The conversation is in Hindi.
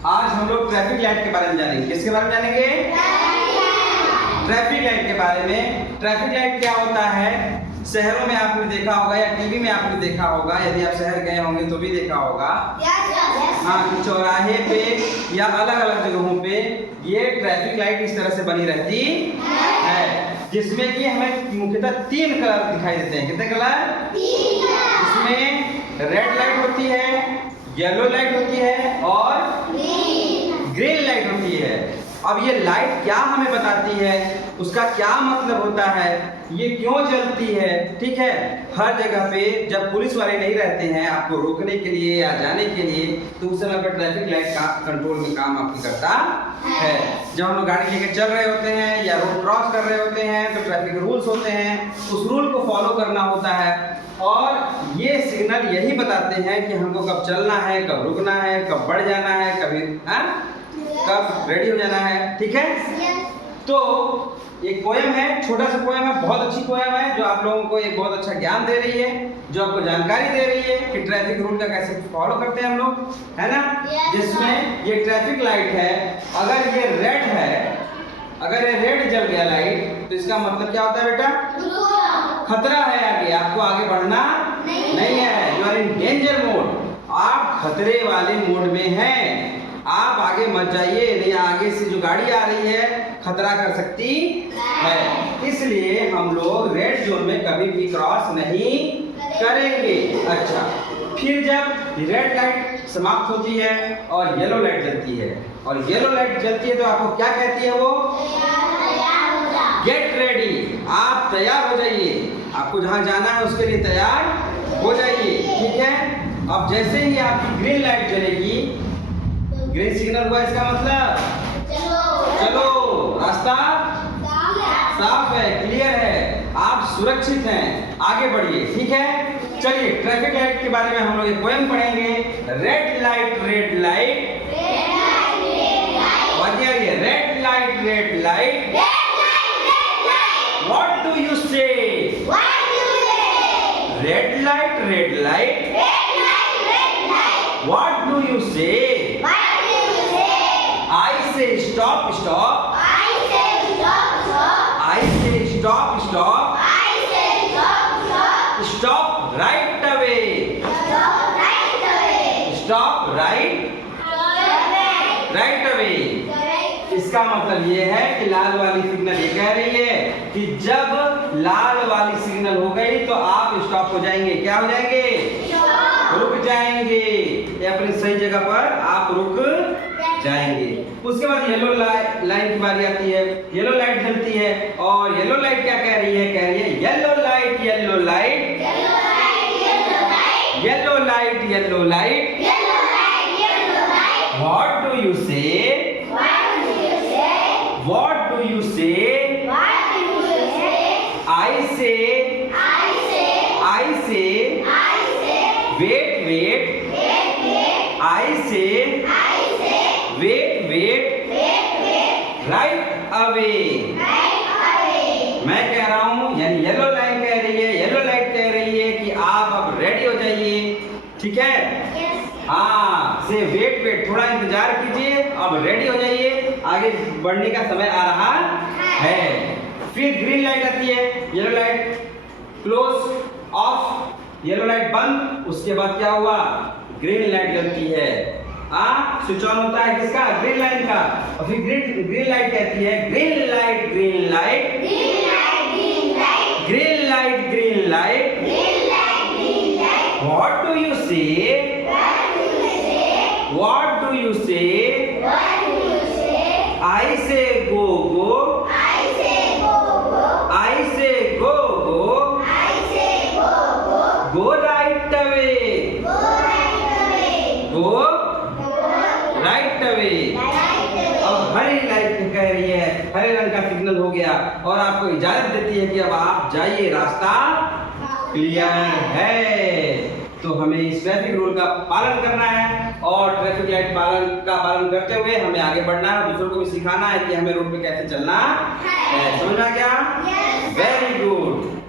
आज हम लोग ट्रैफिक लाइट के बारे में जानेंगे। किसके बारे में जानेंगे? ट्रैफिक लाइट के बारे में। ट्रैफिक लाइट क्या होता है? शहरों में आपने देखा होगा या टीवी में आपने देखा होगा, यदि आप शहर गए होंगे तो भी देखा होगा। हाँ, चौराहे पे या अलग अलग जगहों पे ये ट्रैफिक लाइट इस तरह से बनी रहती है, जिसमें कि हमें मुख्यतः 3 कलर दिखाई देते हैं। कितने कलर? इसमें रेड लाइट होती है, येलो लाइट होती है और ग्रीन लाइट होती है। अब ये लाइट क्या हमें बताती है, उसका क्या मतलब होता है, ये क्यों जलती है? ठीक है, हर जगह पे जब पुलिस वाले नहीं रहते हैं आपको रोकने के लिए या जाने के लिए, तो उस समय पर ट्रैफिक लाइट का कंट्रोल में काम आपकी करता है। जब हम लोग गाड़ी लेके चल रहे होते हैं या रोड क्रॉस कर रहे होते हैं तो ट्रैफिक रूल्स होते हैं, उस रूल को फॉलो करना होता है और ये सिग्नल यही बताते हैं कि हमको कब चलना है, कब रुकना है, कब बढ़ जाना है, कब रेडी हो जाना है। ठीक है, तो एक पोएम है, छोटा सा पोएम है, बहुत अच्छी पोएम है, जो आप लोगों को एक बहुत अच्छा ज्ञान दे रही है, जो आपको जानकारी दे रही है कि ट्रैफिक रूल का कैसे फॉलो करते हैं हम लोग, है ना। जिसमें ये ट्रैफिक लाइट है, अगर ये रेड है, अगर ये रेड जल गया लाइट, तो इसका मतलब क्या होता है बेटा? खतरा है आगे, आपको आगे बढ़ना नहीं है। You are in danger mode, आप खतरे वाले मोड में हैं, आप आगे मत जाइए, नहीं आगे से जो गाड़ी आ रही है खतरा कर सकती है। इसलिए हम लोग रेड जोन में कभी भी क्रॉस नहीं करेंगे। अच्छा, फिर जब रेड लाइट समाप्त होती है और येलो लाइट जलती है, और येलो लाइट जलती है तो आपको क्या कहती है वो? गेट रेडी, आप तैयार हो जाइए, आपको जहां जाना है उसके लिए तैयार हो जाइए। ठीक है, अब जैसे ही आपकी ग्रीन लाइट जलेगी, ग्रीन सिग्नल हुआ, इसका मतलब चलो, रास्ता साफ है, क्लियर है, आप सुरक्षित हैं, आगे बढ़िए। ठीक है, चलिए ट्रैफिक लाइट के बारे में हम लोग एक पोएम पढ़ेंगे। रेड लाइट रेड लाइट, बताइए, red light red light, what do you say? Red light red light, what do you say? I say stop, stop. I say stop, stop. I say stop, stop. I say stop, stop. Stop right away. Stop right away. Stop right away. इसका मतलब ये है कि लाल वाली सिग्नल ये कह रही है कि जब लाल वाली सिग्नल हो गई तो आप स्टॉप हो जाएंगे। क्या हो जाएंगे? रुक जाएंगे, अपनी सही जगह पर आप रुक जाएंगे। उसके बाद येलो लाइट की बारी आती है, येलो लाइट जलती है और येलो लाइट क्या कह रही है? कह रही है yellow light yellow light, yellow light yellow light, what do you say? What do you say? I से वेट वेट, आई से वेट राइट अवे। मैं कह रहा हूं, यानी येलो लाइट कह रही है, येलो लाइट कह रही है कि आप अब रेडी हो जाइए। ठीक है, हाँ, से वेट थोड़ा इंतजार कीजिए, अब रेडी हो जाइए, आगे बढ़ने का समय आ रहा है। फिर ग्रीन लाइट आती है, yellow light close of, yellow light बंद, उसके बाद क्या हुआ? ग्रीन लाइट जलती है। स्विच ऑन होता है किसका? ग्रीन लाइट का। और फिर ग्रीन लाइट कहती है green light green light, green light green light, what do you say? What do you say? I say go go, I say go go, go right away, go right away. अब हरी लाइट कह रही है, हरे रंग का सिग्नल हो गया और आपको इजाजत देती है कि अब आप जाइए, रास्ता क्लियर है। तो हमें इस ट्रैफिक रूल का पालन करना है और ट्रैफिक लाइट का पालन करते हुए हमें आगे बढ़ना है, दूसरों को भी सिखाना है कि हमें रोड पे कैसे चलना है। समझ में आ गया? Very good.